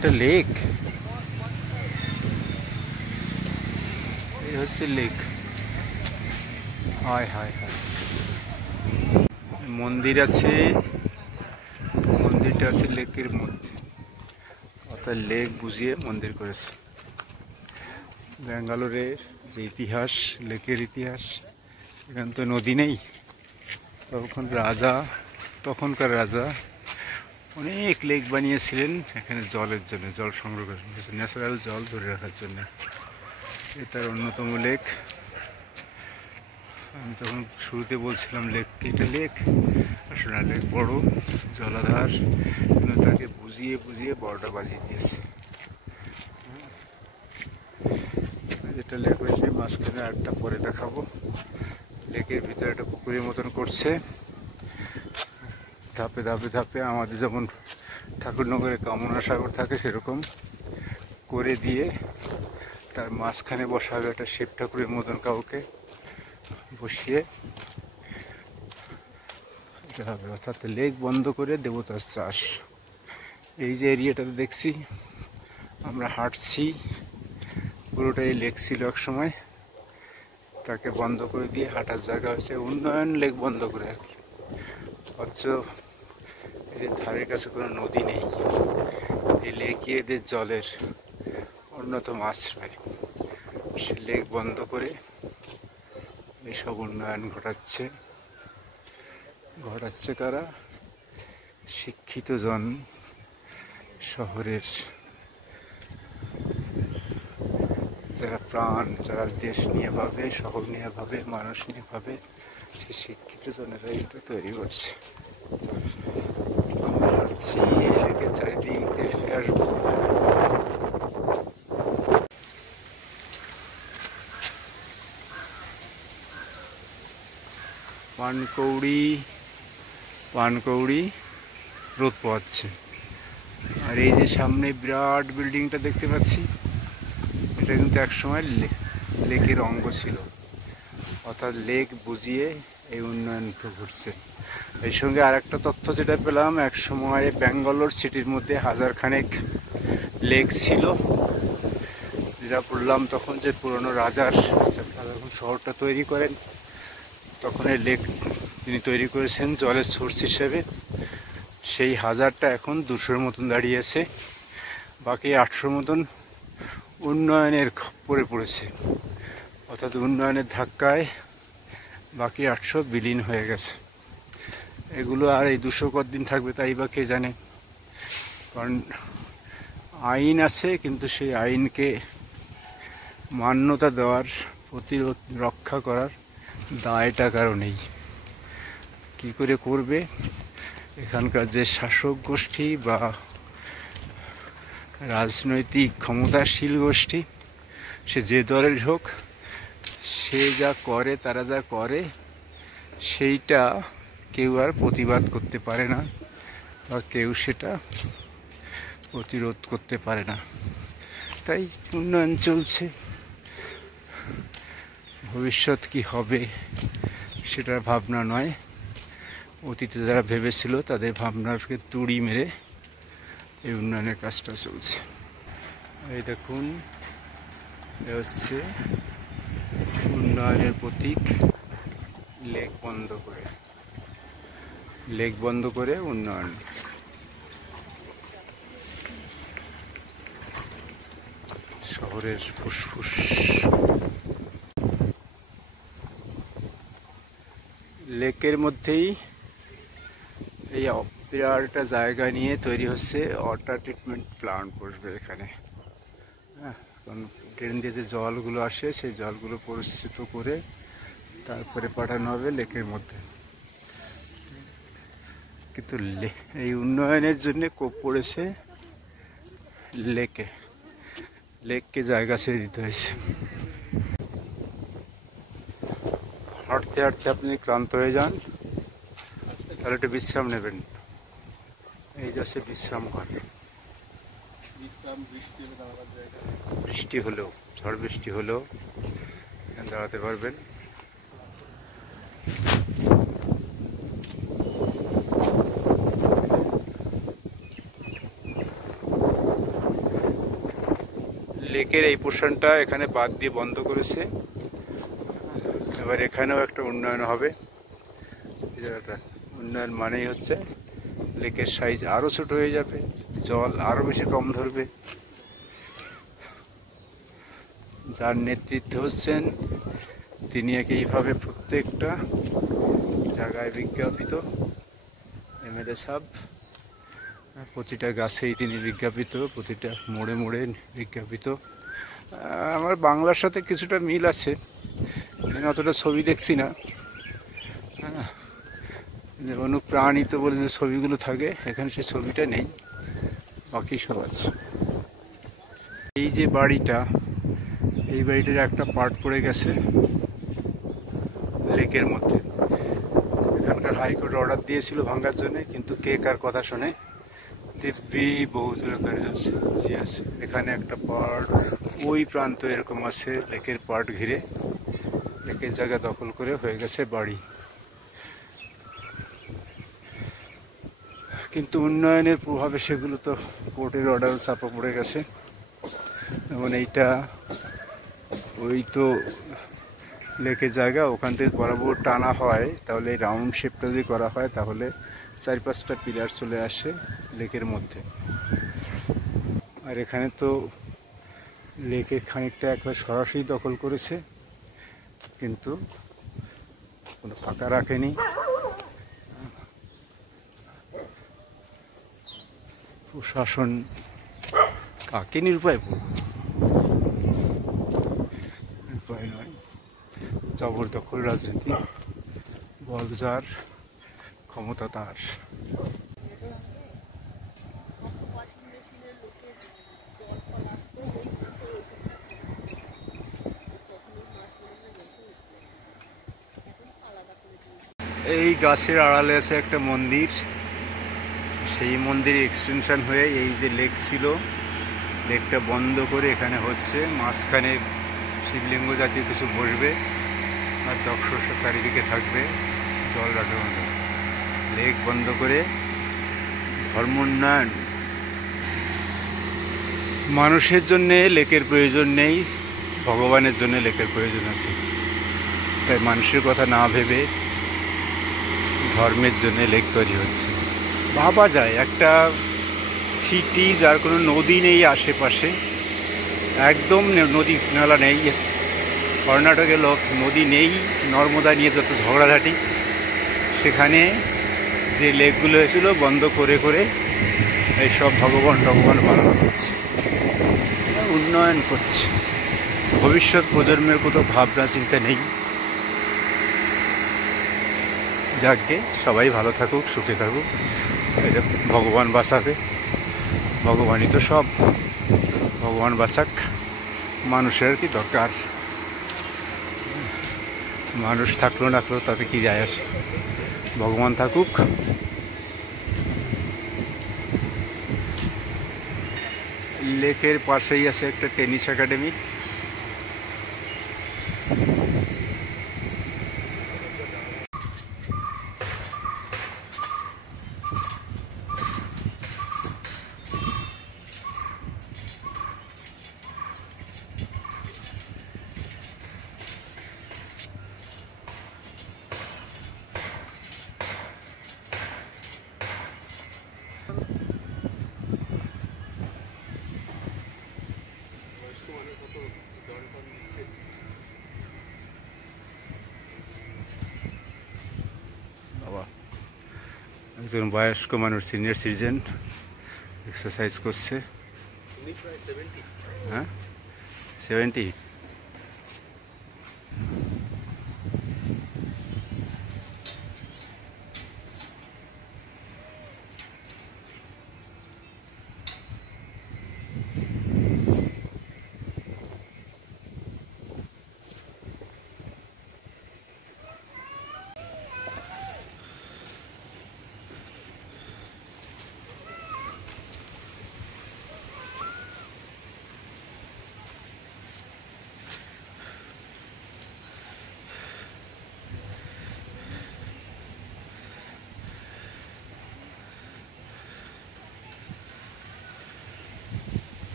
এটা লেক, এই হচ্ছে লেক। হায় হায় হায়, মন্দির আছে, মন্দিরটা আছে লেকের মধ্যে, অর্থাৎ লেক বুঝিয়ে মন্দির করেছে। ব্যাঙ্গালোরের যে ইতিহাস, লেকের ইতিহাস, এখানে তো নদী নেই। তখনকার রাজা অনেক লেক বানিয়েছিলেন এখানে জলের জন্য, জল সংগ্রহ করার জন্য, ন্যাচারাল জল ধরে রাখার জন্য। এটার অন্যতম লেক। আমি তখন শুরুতে বলছিলাম লেক, এটা লেক আসলে লেক বড় জলাধার, কিন্তু তাকে বুঝিয়ে বুঝিয়ে বড়টা বাজিয়ে দিয়েছে। যেটা লেক হয়েছে মাঝখানে একটা পরে দেখাবো। লেকের ভিতরে একটা পুকুরের মতন করছে, ধাপে ধাপে ধাপে আমাদের যেমন ঠাকুরনগরে কামনা সাগর থাকে সেরকম করে দিয়ে তার মাঝখানে বসাবে একটা শিব ঠাকুরের মতন কাউকে বসিয়ে হবে, অর্থাৎ লেক বন্ধ করে দেবতার চাষ। এই যে এরিয়াটাতে দেখছি আমরা হাঁটছি, পুরোটাই লেক ছিল এক সময়, তাকে বন্ধ করে দিয়ে হাঁটার জায়গা হয়েছে, উন্নয়ন লেক বন্ধ করে আর কি। অথচ এদের ধারের কাছে কোনো নদী নেই, এই লেকই এদের জলের অন্যতম আশ্রয়। সে লেক বন্ধ করে এসব উন্নয়ন ঘটাচ্ছে কারা? শিক্ষিত জন, শহরের যারা প্রাণ, যারা দেশ নিয়ে ভাবে, শহর নিয়ে ভাবে, মানুষ নিয়ে ভাবে, সে শিক্ষিত জনেরা এটা তৈরি করছে। আমরা হাঁটছি এই লেকের চারিদিক দেখে আসবো। পানকৌড়ি রোদ পোহাচ্ছে। আর এই যে সামনে বিরাট বিল্ডিংটা দেখতে পাচ্ছি, এটা কিন্তু একসময় লেকের অঙ্গ ছিল, অর্থাৎ লেক বুঝিয়ে এই উন্নয়নটা ঘটছে। এই সঙ্গে আর একটা তথ্য যেটা পেলাম, এক সময় ব্যাঙ্গালোর সিটির মধ্যে 1000 খানেক লেক ছিল, যেটা পড়লাম তখন যে পুরনো রাজার যখন শহরটা তৈরি করেন তখন এই লেক তিনি তৈরি করেছেন জলের সোর্স হিসেবে। সেই 1000টা এখন 200-র মতন দাঁড়িয়েছে, বাকি 800 মতন উন্নয়নের খপ্পরে পড়েছে, অর্থাৎ উন্নয়নের ধাক্কায় বাকি 800 বিলীন হয়ে গেছে। এগুলো আর এই 200 কতদিন থাকবে তাই বা কে জানে, কারণ আইন আছে কিন্তু সেই আইনকে মান্যতা দেওয়ার, প্রতিরোধ রক্ষা করার দায়টা কারো নেই। কী করে করবে এখানকার যে শাসক গোষ্ঠী বা রাজনৈতিক ক্ষমতাশীল গোষ্ঠী, সে যে দলের হোক, সে যা করে, তারা যা করে সেইটা কেউ আর প্রতিবাদ করতে পারে না বা কেউ সেটা প্রতিরোধ করতে পারে না। তাই উন্নয়ন চলছে। ভবিষ্যৎ কি হবে সেটার ভাবনা নয়, অতীতে যারা ভেবেছিল তাদের ভাবনাকে তুড়ি মেরে এই উন্নয়নের কাজটা চলছে। এই দেখুন, এ হচ্ছে উন্নয়নের প্রতীক, লেক বন্ধ করে উন্নয়ন। শহরের ফুসফুস। লেকের মধ্যেই এই বিরাটটা জায়গা নিয়ে তৈরি হচ্ছে ওয়াটার ট্রিটমেন্ট প্লান্ট বসবে এখানে। হ্যাঁ, কারণ ড্রেন দিয়ে যে জলগুলো আসে সেই জলগুলো পরিচিত করে তারপরে পাঠানো হবে লেকের মধ্যে। কিন্তু এই উন্নয়নের জন্য কোপ পড়েছে লেককে জায়গা ছেড়ে দিতে হয়েছে। হাঁটতে হাঁটতে আপনি ক্লান্ত হয়ে যান, তাহলে একটু বিশ্রাম নেবেন। এই যাচ্ছে বিশ্রাম ঘর। বৃষ্টি হলেও, ঝড় বৃষ্টি হলেও এখানে দাঁড়াতে পারবেন। লেকের এই পোর্শনটা এখানে বাদ দিয়ে বন্ধ করেছে। এবার এখানেও একটা উন্নয়ন হবে। এই জায়গাটা উন্নয়ন মানেই হচ্ছে লেকের সাইজ আরও ছোট হয়ে যাবে, জল আরও বেশি কম ধরবে। যার নেতৃত্বে হচ্ছেন তিনি এইভাবে প্রত্যেকটা জায়গায় বিজ্ঞাপিত এমএলএ সাহেব। প্রতিটা গাছেই তিনি বিজ্ঞাপিত, প্রতিটা মোড়ে মোড়ে বিজ্ঞাপিত। আমার বাংলার সাথে কিছুটা মিল আছে, অতটা ছবি দেখছি না। অনুপ্রাণিত বলে যে ছবিগুলো থাকে এখানে সেই ছবিটা নেই, বাকি সব আছে। এই যে বাড়িটা, এই বাড়িটার একটা পার্ট পড়ে গেছে লেকের মধ্যে। এখানকার হাইকোর্ট অর্ডার দিয়েছিল ভাঙার জন্য, কিন্তু কে কার কথা শোনে। দিব্যি বহুতল করে যাচ্ছে যে আছে এখানে একটা পার্ট, ওই প্রান্ত এরকম আছে লেকের পার্ট ঘিরে, লেকের জায়গা দখল করে হয়ে গেছে বাড়ি। কিন্তু উন্নয়নের প্রভাবে সেগুলো তো কোর্টের অর্ডারও চাপা পড়ে গেছে। যেমন এইটা ওই তো লেকের জায়গা, ওখান থেকে বরাবর টানা হয়, তাহলে এই রাউন্ড শেপটা যদি করা হয় তাহলে 4-5টা পিলার চলে আসে লেকের মধ্যে। আর এখানে তো লেকের খানিকটা একবার সরাসরি দখল করেছে, কিন্তু কোনো ফাঁকা রাখেনি। প্রশাসন কাকে নিরুপায় করবে? উপায় নয়, জবরদখল রাজনীতি, বল যার, ক্ষমতা তার। এই গাছের আড়ালে আছে একটা মন্দির, সেই মন্দিরে এক্সটেনশন হয়ে এই যে লেক ছিল, লেকটা বন্ধ করে এখানে হচ্ছে মাঝখানে শিবলিঙ্গ জাতীয় কিছু বসবে, আর দক্ষসা চারিদিকে থাকবে জল রাখার মতো। লেক বন্ধ করে ধর্ম উন্নয়ন। মানুষের জন্যে লেকের প্রয়োজন নেই, ভগবানের জন্য লেকের প্রয়োজন আছে। তাই মানুষের কথা না ভেবে ধর্মের জন্য লেক তৈরি হচ্ছে। ভাবা যায় একটা সিটি যার কোনো নদী নেই আশেপাশে, একদম নদী নালা নেই, কর্ণাটকে লোক নদী নেই, নর্মদা নিয়ে যত ঝগড়াঝাটি, সেখানে যে লেকগুলো হয়েছিল বন্ধ করে করে এইসব ভগবান বানানো হচ্ছে, উন্নয়ন করছে। ভবিষ্যৎ প্রজন্মের কোনো ভাবনা চিন্তা নেই। যাকে সবাই ভালো থাকুক, সুখে থাকুক, এটা ভগবান বাঁচাবে। ভগবানই তো সব, ভগবান বাঁচাক। মানুষের কি দরকার? মানুষ থাকলো না থাকলো তাতে কি যায় আসে, ভগবান থাকুক। লেকের পাশেই আছে একটা টেনিস একাডেমি। বাবা, একজন বয়স্ক মানুষ, সিনিয়র সিটিজেন, এক্সারসাইজ করছে। হ্যাঁ, 70।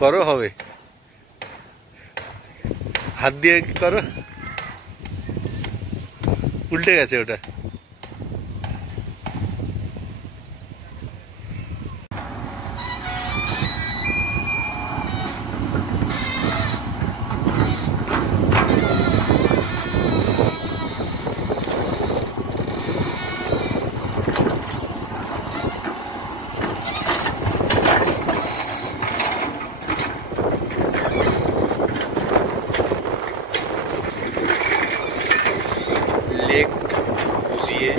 করো, হবে, হাত দিয়ে করো, উল্টে গেছে ওটা। লেক বুঝিয়ে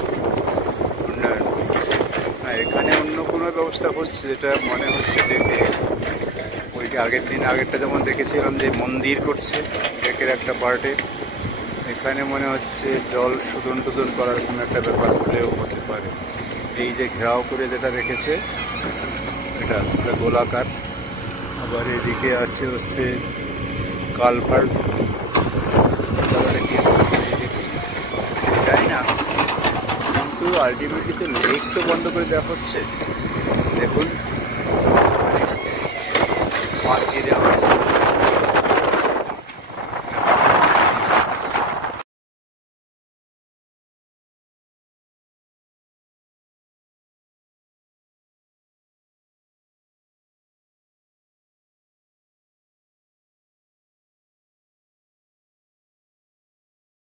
উন্নয়ন। এখানে অন্য কোনো ব্যবস্থা হচ্ছে যেটা মনে হচ্ছে দেখে। ওইটা আগেরটা যেমন দেখেছিলাম যে মন্দির করছে লেকের একটা পার্টে, এখানে মনে হচ্ছে জল শোধন টোধন করার কোনো একটা ব্যাপার হলেও হতে পারে। এই যে ঘেরাও করে যেটা রেখেছে এটা গোলাকার, আবার এদিকে আছে হচ্ছে কালভার্ট দেখছি, জানি না, কিন্তু আলটিমেটলি তো লেক তো বন্ধ করে দেওয়া হচ্ছে। দেখুন মার্কেটে আমার